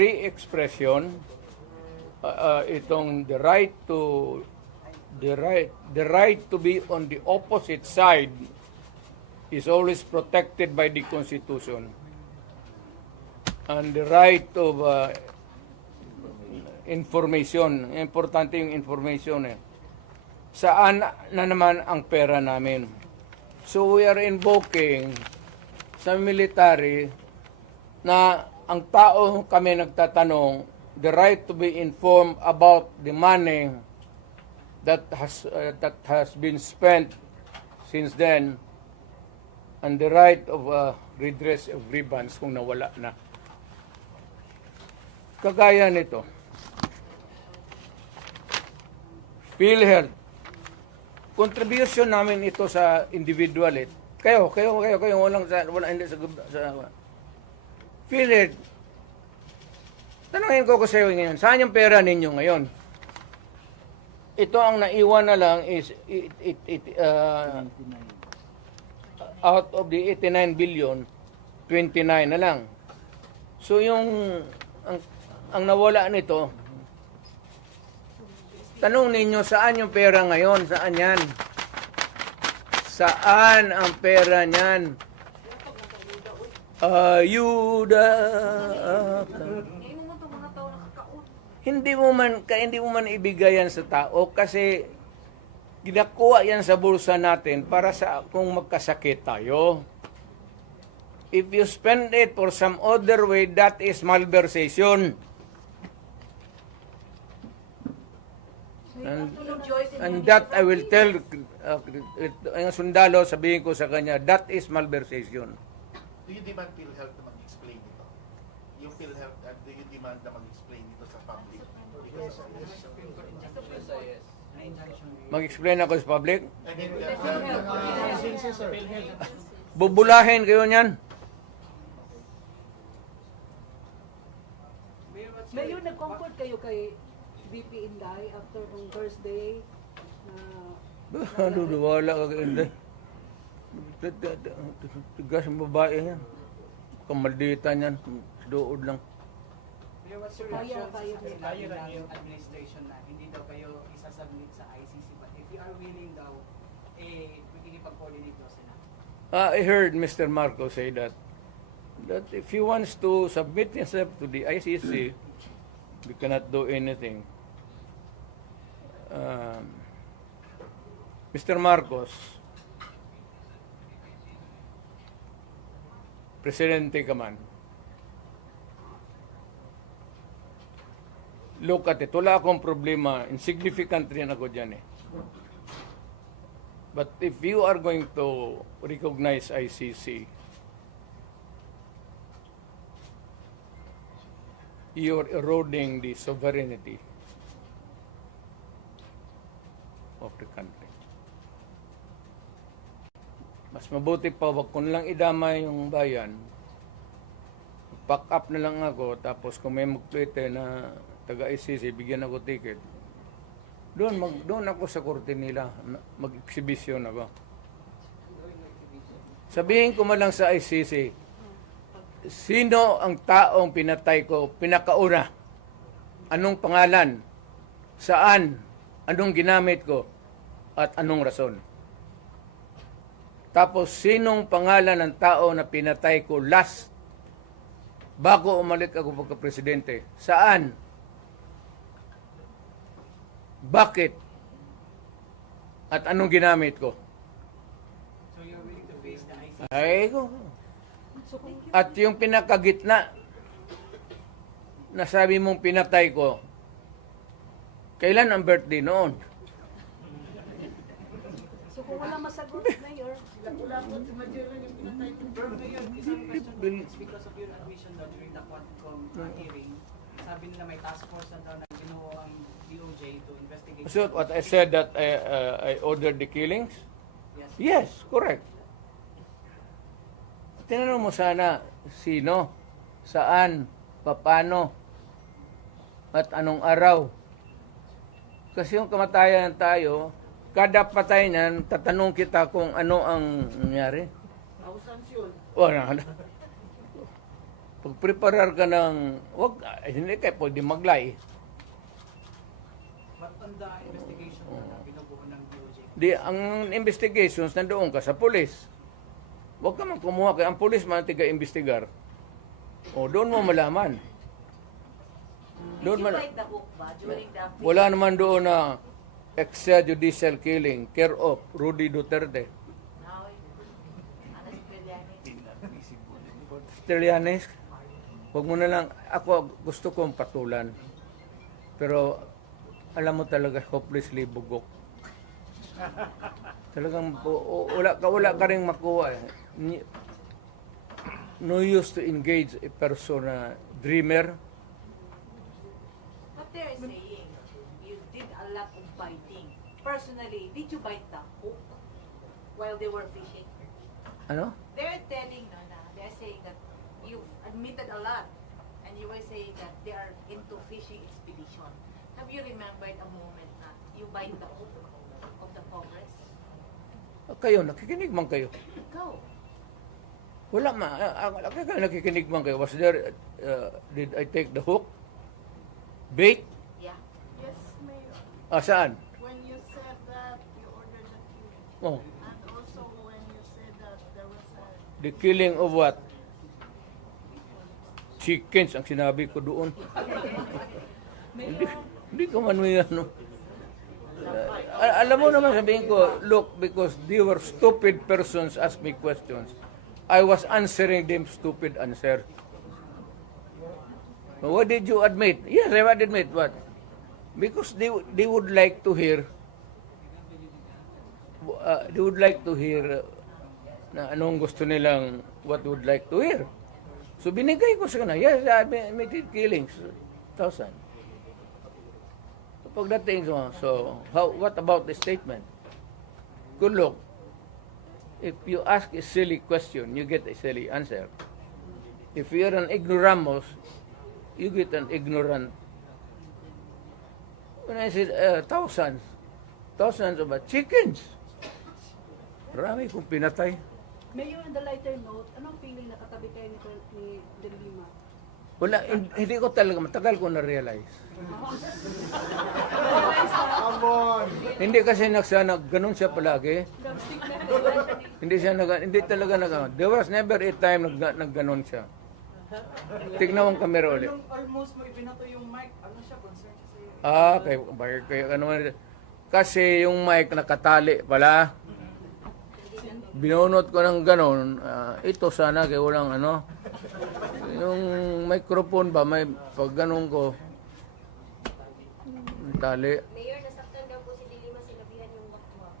free expression, itong the right to be on the opposite side is always protected by the Constitution. And the right of information, importante yung information Saan na naman ang pera namin? So we are invoking sa military na ang tao kami nagtatanong, the right to be informed about the money that has been spent since then, and the right of redress of grievance kung nawala na. Kagaya nito, PhilHealth, contribution namin ito sa individual. Kayo, wala hindi sa PhilHealth. Tanungin ko sa iyo ngayon, saan yung pera ninyo ngayon? Ito ang naiwan na lang is out of the 89 billion, 29 na lang. So yung ang nawala nito, tanong ninyo, saan yung pera ngayon? Saan yan? Saan ang pera niyan? Ayuda. Hindi mo man ibigay yan sa tao kasi ginakuha yan sa bulsa natin para sa kung magkasakit tayo. If you spend it for some other way, that is malversation. And that I will tell ang sundalo, sabihin ko sa kanya, that is malversation. Do you demand PhilHealth na mag-explain ito? Yung PhilHealth, do you demand na mag-explain ito sa public? Mag-explain ako sa public? Bubulahin kayo niyan. Mayor, nag-comfort kayo kay VP Inday after nung Thursday Ano, wala ka kayo. Tigas ang babae yan. Kamaldita niyan. Dood lang. What's your reaction sa sinabi ng administration na hindi daw kayo isasubmit sa ICC, but if you are willing daw, makikipag-coordinate daw sila? I heard Mr. Marcos say that if he wants to submit himself to the ICC, we cannot do anything. Mr. Marcos, Presidente ka man, look at it. Wala akong problema. Insignificant rin ako dyan But if you are going to recognize ICC, you're eroding the sovereignty of the country. Mas mabuti pa, wag ko lang idamay yung bayan. Pack up na lang ako, tapos kung may mag-tweet na taga-ICC, bigyan ako ticket. Doon ako sa korte nila, mag-exhibition ako. Sabihin ko man lang sa ICC, sino ang taong pinatay ko, pinakauna? Anong pangalan? Saan? Anong ginamit ko? At anong rason? Tapos, sinong pangalan ng tao na pinatay ko last bago umalik ako pagka-presidente? Saan? Bakit? At anong ginamit ko? So you're willing to face the ICC? Ay ko. At yung pinakagitna, na sabi mong pinatay ko, kailan ang birthday noon? So kung wala masagot, Mayor, Pero Mayor, isang question doon, it's because of your admission daw during the Quadcom hearing. Sabi nila may task force na daw na binuo ang DOJ to investigate. So what I said that I ordered the killings? Yes. Yes, correct. Tinanong mo sana sino, saan, paano, at anong araw. Kasi yung kamatayan tayo, kada patay niyan, tatanong kita kung ano ang nangyari. Wala. Pag-preparar ka ng, hindi kayo pwede maglay. But on the investigation na binubuo ng DOJ, Di, ang investigations, nandoon ka sa pulis. Huwag ka man kumuha kay ang pulis man tiga-investigar. O, doon mo malaman. Did Doon you man, bite the hook ba during the wala naman doon na extrajudicial killing, care of Rudy Duterte. Now, ano si Trillanes? Trillanes, huwag mo na lang, ako gusto kong patulan. Pero, alam mo talaga, hopelessly bugok. Talagang, wala ka rin makuha. No use to engage a person na dreamer. But they're saying you did a lot of biting. Personally, did you bite the hook while they were fishing? Ano? They're telling, no, na they're saying that you admitted a lot, and you were saying that they are into fishing expedition. Have you remembered a moment na you bite the hook of the Congress? Kayo, nakikinig man kayo. Go. Wala ma, kayo nakikinig man kayo. Was there, did I take the hook? Bait? Yeah. Yes, Mayor. Saan? When you said that, you ordered the killing. Oh, And also when you said that there was a the killing of what? Chickens ang sinabi ko doon. Hindi ko man may ano. Alam mo naman sabihin ko, look, because they were stupid persons ask me questions. I was answering them stupid answer. What did you admit? Yes, I would admit what? Because they would like to hear na anong gusto nilang what would like to hear. So binigay ko sa kanila, yes, I admitted killings, 1,000. So pagdating so what about the statement? Good look. If you ask a silly question, you get a silly answer. If you're an ignoramus, you get an ignorant. When I said thousands of chickens, marami kong pinatay. Mayor, on the lighter note, anong feeling na katabi kayo ni De Lima? Wala, hindi ko talaga, matagal ko na-realize. Hindi kasi ganun siya palagi. Hindi talaga there was never a time nagganon siya. Tignan mo ang camera ulit. Nung almost mo ibinato yung mic, ano siya, concern siya sa'yo? Kaya ano kasi yung mic nakatali pala. Binunot ko ng ganon. Ito sana kaya walang ano. Yung microphone ba, may pag ganon ko, tali. Mayor, nasaktan daw po si Dilima, sinabihan yung wakwak.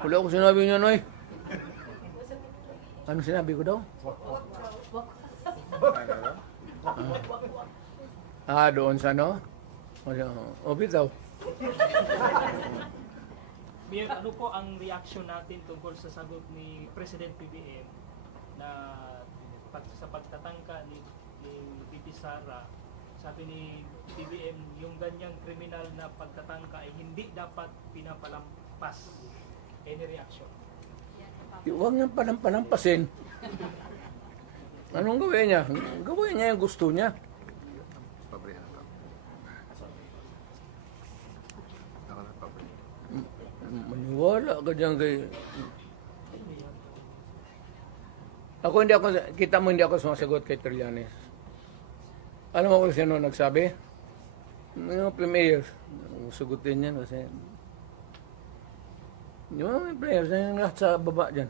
Wala akong sinabi niya, Noy. Ano sinabi ko daw? Doon sa ano? O, bitaw. Mayor, ano po ang reaction natin tungkol sa sagot ni President PBM na sa pagtatangka ni VP Sara, sabi ni PBM, yung ganyang kriminal na pagtatangka ay hindi dapat pinapalampas. Any reaction? Huwag niyang palampasin. Anong gawin niya? Gawin niya yung gusto niya. Maniwala ka dyan kay... Kita mo hindi ako sumasagot kay Trillanes. Alam mo kung sino nagsabi? Yung players. Sugutin yan kasi... Yung mga players, yung lahat sa baba dyan.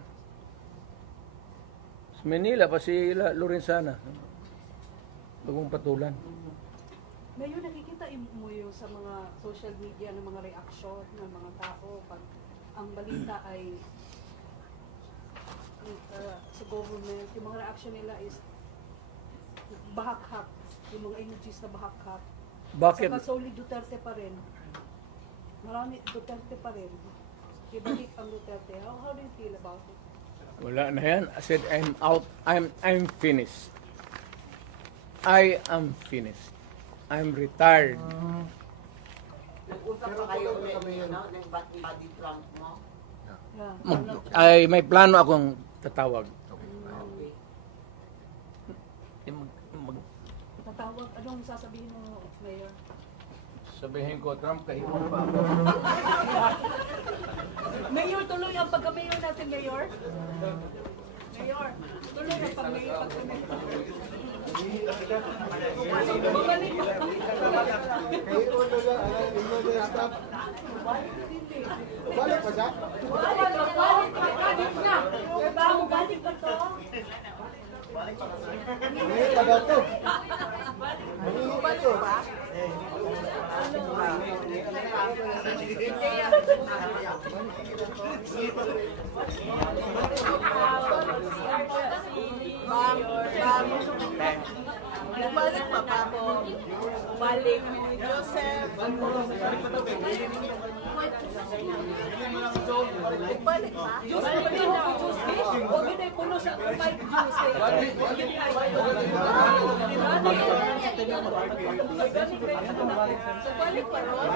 Sa Manila, pa si Lorenzana. Bagong patulan. Mayor, nakikita mo yung sa mga social media ng mga reaksyon ng mga tao pag ang balita ay sa government, yung mga reaction nila is bahakhap, yung mga emojis na bahakhap. Bakit? Saka solely Duterte pa rin. Marami Duterte pa rin. Ibalik ang Duterte. How do you feel about it? Wala na yan. I said, I'm out. I'm finished. I am finished. I'm retired. Nag-usap pa kayo ulit, no? Ng body Trump mo? Yeah. May plano akong tatawag. Okay. Tatawag, anong sasabihin mo, Mayor? Sabihin ko, Trump, kahipon pa ako. Mayor, tuloy ang pagka-mayor natin, Mayor. Mayor, tuloy ang pag-mayor. Babalik pa. Balik pa siya? Balik pa to. Hindi pa daw to. Bumalik pa pa mo. Balik. Joseph. Balik pa. Diyos ko, Diyos ko. Huwag yun ay puno sa mic, Diyos eh. Balik pa ron.